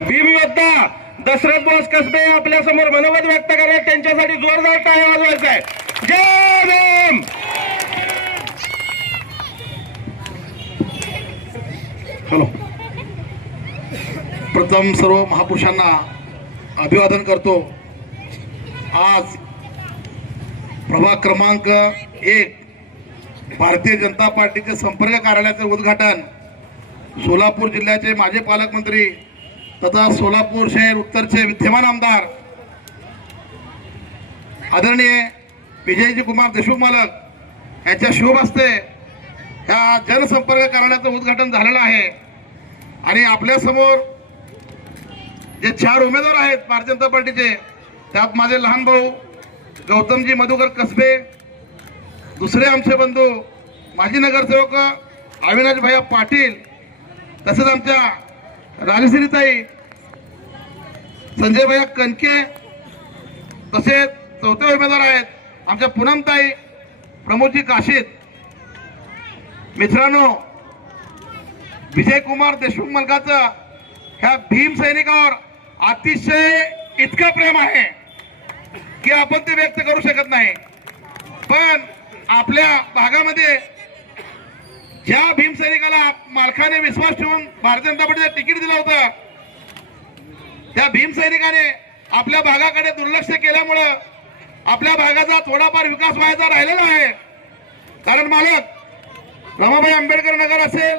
भीमयोद्धा दशरथ बोस कसबे आपल्यासमोर मनोगत व्यक्त करत त्यांच्यासाठी जोरदार टाळ्या वाजवायचा आहे. जय भीम हॅलो. प्रथम सर्व महापुरुषांना अभिवादन करतो. आज प्रभाग क्रमांक एक भारतीय जनता पार्टीचे संपर्क कार्यालयाचे उद्घाटन सोलापूर जिल्ह्याचे माजी पालकमंत्री तथा सोलापूर शहर उत्तरचे विद्यमान आमदार आदरणीय विजयजी कुमार देशमुख मालक यांच्या शुभ हस्ते ह्या जनसंपर्क कार्यालयाचं उद्घाटन झालेलं आहे. आणि आपल्यासमोर जे चार उमेदवार आहेत भारतीय जनता पार्टीचे त्यात माझे लहान भाऊ गौतमजी मधुकर कसबे दुसरे आमचे बंधू माजी नगरसेवक अविनाश भैया पाटील तसेच आमच्या राजश्रीताई संजय भैया कणके तसेच चौथे उमेदवार आहेत आमच्या पूनमताई प्रमोदजी काशीद मित्रांनो विजय कुमार देशमुख मलकाचं ह्या भीम सैनिकावर अतिशय इतकं प्रेम आहे की आपण ते व्यक्त करू शकत नाही. पण आपल्या भागामध्ये ज्या भीमसैनिकाला मालकाने विश्वास ठेवून भारतीय जनता पार्टीचं तिकीट दिलं होतं. त्या भीमसैनिकाने आपल्या भागाकडे दुर्लक्ष केल्यामुळं आपल्या भागाचा थोडाफार विकास व्हायचा राहिलेला आहे. कारण मालक रमाबाई आंबेडकर नगर असेल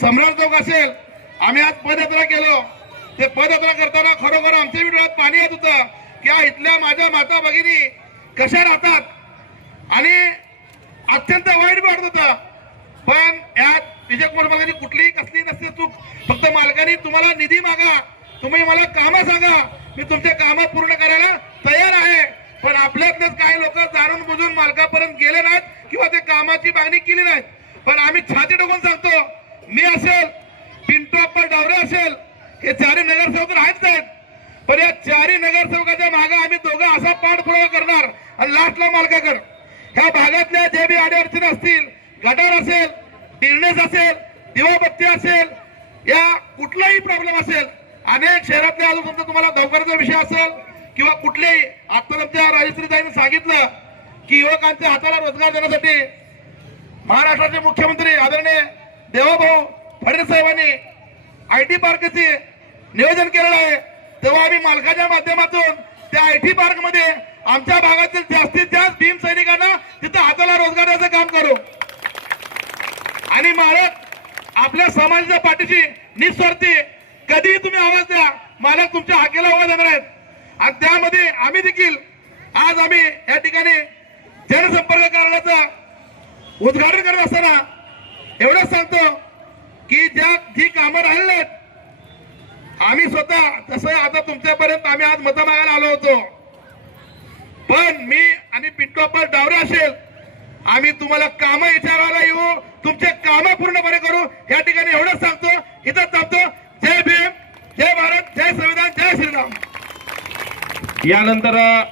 सम्राट चौक असेल आम्ही आज पदयात्रा केलो. ते पदयात्रा करताना खरोखर आमच्या विरोधात पाणी येत होतं की हा इथल्या माझ्या माता भगिनी कशा राहतात? आणि अत्यंत वाईट वाटत होतं. पण यात विजय कुमार मालकाची कुठलीही कसली नसते चूक. फक्त मालकाने तुम्हाला निधी मागा. तुम्ही मला कामं सांगा. मी तुमचे कामं पूर्ण करायला तयार आहे. पण आपल्यातलेच काही लोक जाणून बुजून मालकापर्यंत गेले नाहीत किंवा ते कामाची मागणी केली नाहीत. पण आम्ही छाती टाकून सांगतो मी असेल पिंटू अप्पा डावरे असेल हे चारही नगरसेवक तर आहेच आहेत पण या चारही नगरसेवकाच्या मागे आम्ही दोघं असा पाठपुरावा करणार आणि लास्टला मालकाकडे. ह्या भागातल्या जे बी अडचणी असतील गटार असेल टिरनेस असेल दिवाबत्ती असेल या कुठलाही प्रॉब्लेम असेल अनेक शहरातल्या अजून समजा तुम्हाला धवकरचा विषय असेल किंवा कुठलेही आता आमच्या राजश्रीताईने सांगितलं की युवकांच्या हाताला रोजगार देण्यासाठी महाराष्ट्राचे मुख्यमंत्री आदरणीय देवाभाऊ फडणवीस साहेबांनी आय टी पार्कचे नियोजन केलेलं आहे. तेव्हा आम्ही मालकाच्या माध्यमातून त्या आय टी पार्कमध्ये आमच्या भागातील जास्तीत जास्त भीम सैनिकांना तिथं हाताला रोजगार काम करू. आणि मालक आपल्या समाजाच्या पाठीशी निस्वार्थी कधीही तुम्ही आवाज द्या मालक तुमच्या हाकेला आवाज येणार आहेत. आणि त्यामध्ये आम्ही देखील आज आम्ही या ठिकाणी जनसंपर्क कार्यालयाचं उद्घाटन करत असताना एवढंच सांगतो की ज्या जी कामं राहिलेली आहेत आम्ही स्वतः तसं आता तुमच्यापर्यंत आम्ही आज मतं मागायला आलो होतो. पण मी आणि पिंटोपर डावरे असेल आम्ही तुम्हाला कामं विचारायला येऊ तुमचे काम पूर्णपणे करू या ठिकाणी एवढंच सांगतो. इथं थांबतो. जय भीम जय भारत जय संविधान जय श्रीराम. यानंतर